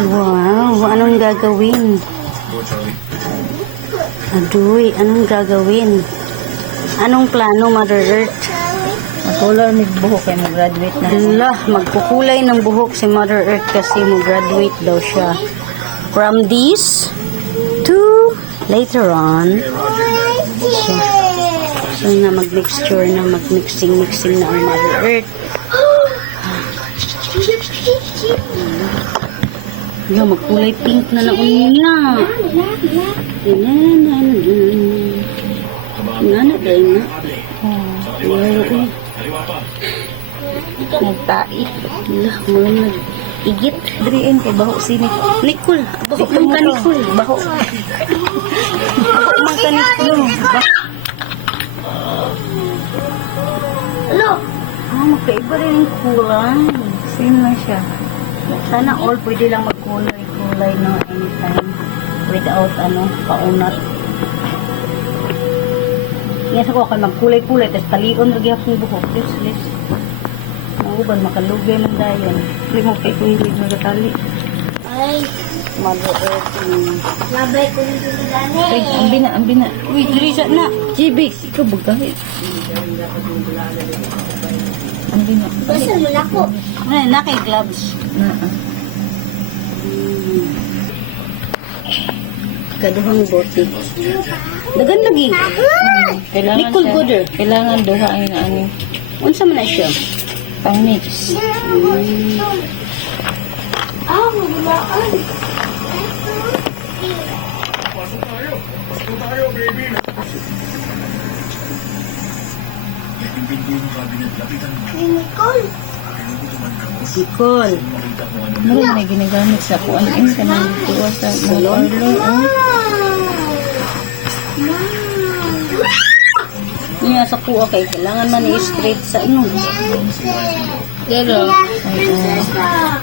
Wow, anong gagawin? Aduy, anong gagawin? Anong plano, Mother Earth? Makulor may buhok kay mag-graduate na. Allah, magkukulay ng buhok si Mother Earth kasi mag-graduate daw siya. From this to later on. So na mag-mixture na, mag-mixing na ang Mother Earth. Yeah, magkulay pink na naon niya. Nana dahil na. Nagtai. Lah, mo nag-igit. Driin kay baho sini. Nicole, baho man ka Nicole. Baho. Baho man ka Nicole. Hello. Magkaiba rin yung kulay. Same lang siya. Sana all pwede lang magkulay-kulay no anytime without paunat. Yes ako kay magkulay-kulay tapos talion lagi akong buhok. Please. Nauban makalugay man dayon. Hindi mo kay kuhilig nagatali. Ay, Mother Earth. labay ko nito ni Dani. Ay, ang bina. Uy, Teresa na. Jibix, ikaw bagay. Ang bina. Basta mo na ko. Ay, na kay gloves. Kaduhang bote. Dagan lagi. Kailangan Nicole siya- Gooder. Kailangan duha ang ani. Unsa man na siya? Pang mix. Ah, magulaan. Ni Nicole. Nicole. Meron na ginagamit sa kuan ka na tuwa sa Salon? salon. Niya sa kuha kay kailangan man i-straight sa Pero,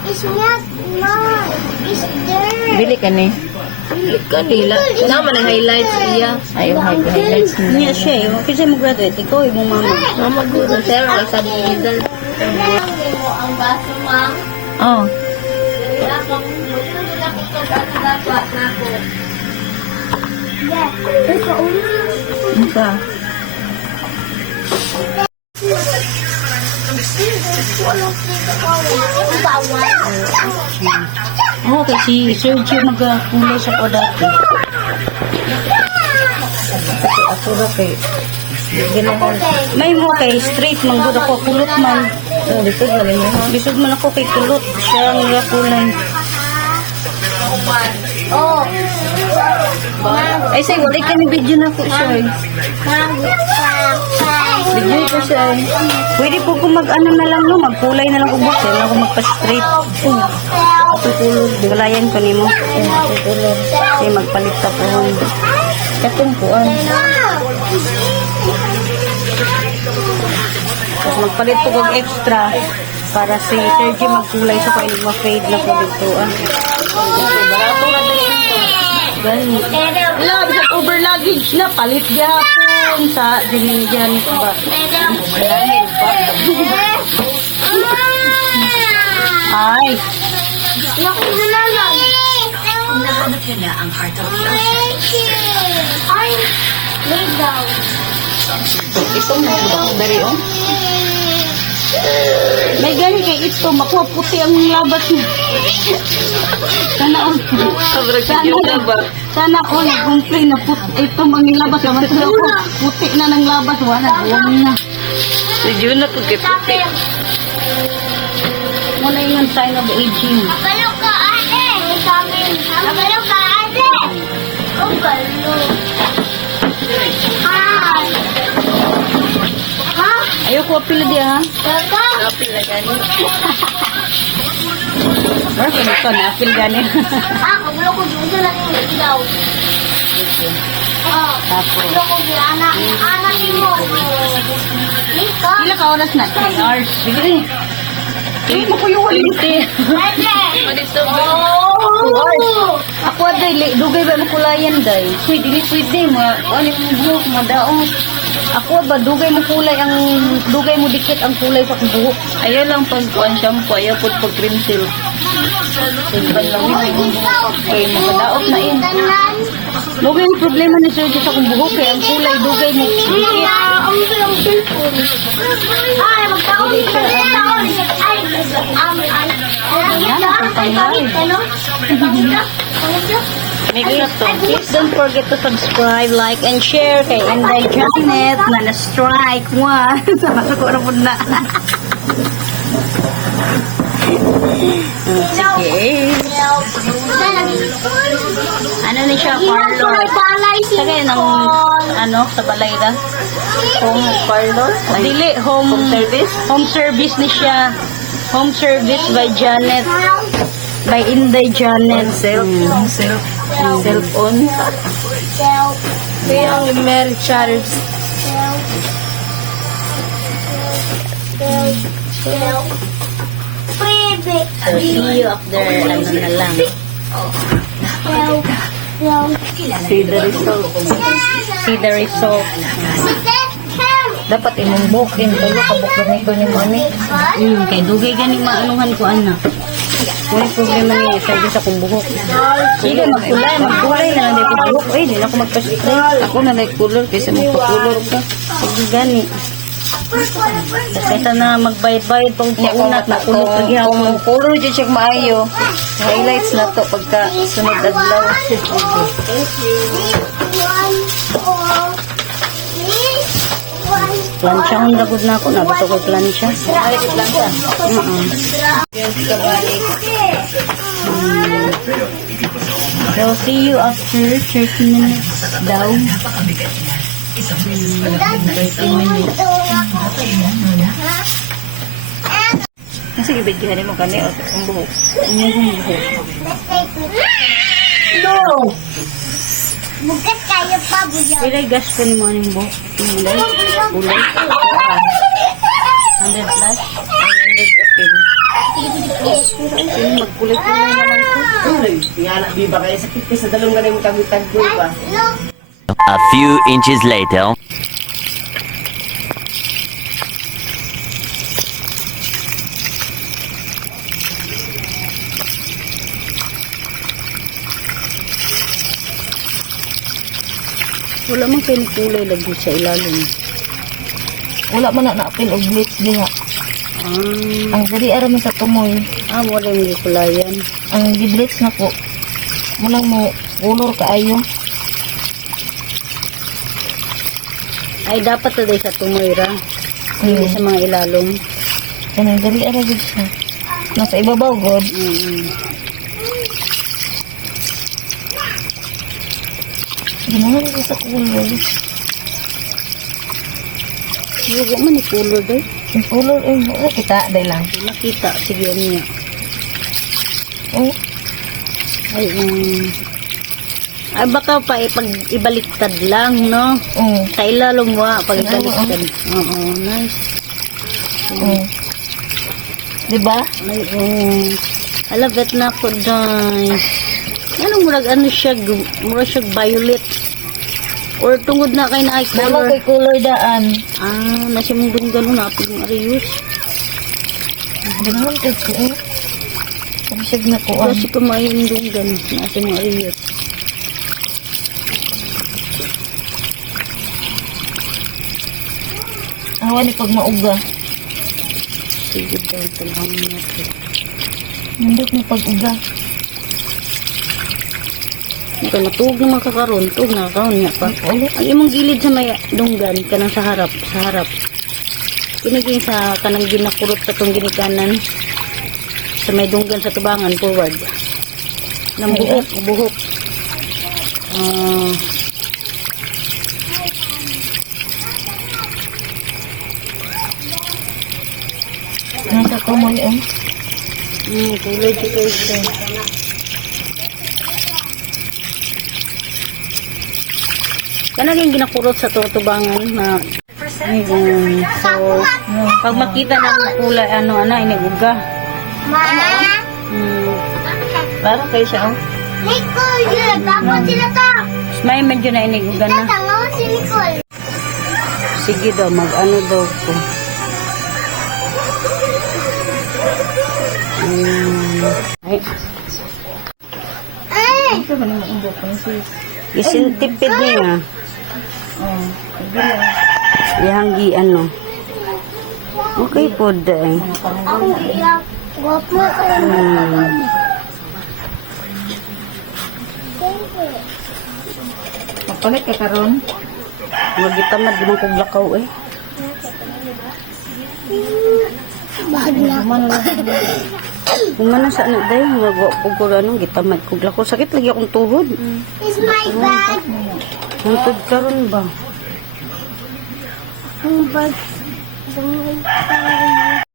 Is not, no. Is there. dili ka ni. Kanila. Nama na highlights iya. Ayaw highlights Niya nila. siya eh. Kasi mo graduate. Ikaw eh mong mama. Mama guro pero kay sa middle. Mo ang baso, ma. Oh, Kaya kung musunod ako dapat na ako. Yeah. Ay, kauna. isa. Ang bawal. Oo, kasi Sergio magkulay sa ko dati. Kasi ako ra kay ginahan. May mo kay straight man gud ako kulot man. Oh, likod na rin yun. Bisog man ako kay kulot. Siya ang kulay. Oh. Ay say wala ka ni video na ko siya. eh. Video ko siya. eh. Pwede po kung mag-ano na lang no, magkulay na lang ko buhok. Wala ko magpa-straight. Ako kulot. Galayan ko nimo. Tutulog. Kasi magpalit ka po. Katong kuan. Tapos magpalit po kong extra para si Sergio magkulay sa kainig ma-fade na po dito. Barato na din ito. Gani. Wala, bisa over luggage na. Palit gihapon sa dinigyan ba? Dahil pa. Ay. Naku, nalalang. Ay, lay down. Itong mga dari oh. May gani kay ito. Makuha puti ang labat niya. Sana all. Sana all. Complain na puti. Ito ang labat. Naman ko puti na ng labat. Wala. Buwang na. Si Juna po kay puti. Muna yung sign of aging. Magalo ka, ate. Magalo ka, ate. Oh, galo. Hi. Ha? Ayoko apil dia ha. Kaka? Bakit ito na apil gani? Kagulo ko doon sa lang yung ilaw. Oh, Tapos. kagulo ko yung anak. Anak mo. Ika? Pila ka oras na? 3 hours. Sige. Hindi mo ko yung walite. Ate. Oh. Ako aday, dugay ba mo kulayan day? Uy, dili pwede mo. Ano yung buhok, madaong. Ako ba, dugay mo kulay ang, dugay mo dikit ang kulay sa buhok. Ayaw lang pag kuan shampoo, ayaw pud pag cream silk. Simpan lang yun yung buhok. Kaya makadaot na yun. Mugay yung problema ni Sir sa kung buhok kaya ang kulay dugay mo. Ang cellphone. Ay, magkaon ka na taon. Ay, Please don't forget to subscribe, like, and share kay Inday Janet na na-strike 1. Sama sa ko na po na. Sige. Ano ni siya, parlor? Sagay ng, ano, sa balay na? Home parlor? Dili, home service? Home service ni siya. Home service by Janet. By Inday Janet. Cellphone. Kaya ang Mary Charles. See you up there, ano na lang. See the result. See the result. Dapat imong bukin. Tulo ka buklo nito ni mami. Kay dugay gani maanuhan ko ana. May problema ni Sir sa kung buhok. Sige, magkulay na lang dito buhok. Ay, di na ako magpa-spray. Ako na like color kaysa magpa-color ka. Sige gani. Kaysa na magbayad-bayad pang paunat na kulog lagi ako. Kung color dyan siya maayo, highlights na to pagka sunod adlaw. Plancha ang lagod na ako. Nabato ko plancha. So, see you after 30 minutes daw. 30 minutes. Kasi ibigyan mo kani o ang buhok. Bukat kayo pa, buya. Pilay gas ko ni mo aning buhok. Kulay. Kulay. 100 plus. 100 magkulay-kulay naman ko. Di ba kaya sakit ka sa dalong ganang tagtagboy pa? A few inches later. Wala man kayo kulay lagi sa ilalim. Wala man na naapil og bleach di nga. Ang diri ara man sa tumoy. Wala yung kulayan. Ang gi-bleach na ko. Mula mo color kaayo. Ay, dapat to day sa tumoyra. Hindi sa mga ilalong. Ang diri ara gid siya. Nasa ibabaw god. Ginawa ko sa color. Huwag man ni color day. Yung color wala kita day lang. Makita. Sige niya. Oh, Ay, ay baka pa pag ibaliktad lang, no? Sa ilalong mo, pag ibaliktad. Oo, nice. Diba? Ay, alabet na ako, day. Anong murag ano siya? Murag siya violet. Or tungod na kay na ay Nama color. ko'y color daan. Nasi mong gano'n na apig ng arius. Ganahan ko ko eh. Kapsig na ko ang. Kasi kumain yung gano'n. Nasi mong arius. Awa ni pag mauga. Sige daw, talangin natin. Nandot ni pag uga. Ito, natuog naman kakaroon. Tuog na kakaroon niya pa. Ulit. Ang imong gilid sa may dunggan, kanang sa harap. Sa harap. Kiniging sa kanang ginakurot sa itong ginikanan. Sa may dunggan sa tubangan, forward. Ng buhok. Buhok. Nasa tumoy ang. Kulay ko kayo ito. Kanang ginakurot sa tubangan na so, pag makita ng kulay, iniguga. Ma? Para kayo siya oh. Nicole, yun. Dapat sila to. May medyo na iniguga na. Tangaw si Nicole. Sige daw, mag-ano daw ko. Ay, Ay! Ito ba naman ang bukong sis? isintipid niya. Oh, bigyan. Ihanggi ano. Okay po dahil. Ako iyak. Gwapo. Magpalit ka karon. Magitamad naman kong lakaw eh. Kumana sa anak dahil. Magawa po ko ano. Gitamad kong lakaw. Sakit lagi akong tuhod. It's my bag. Hantod karon ba? Ang bag.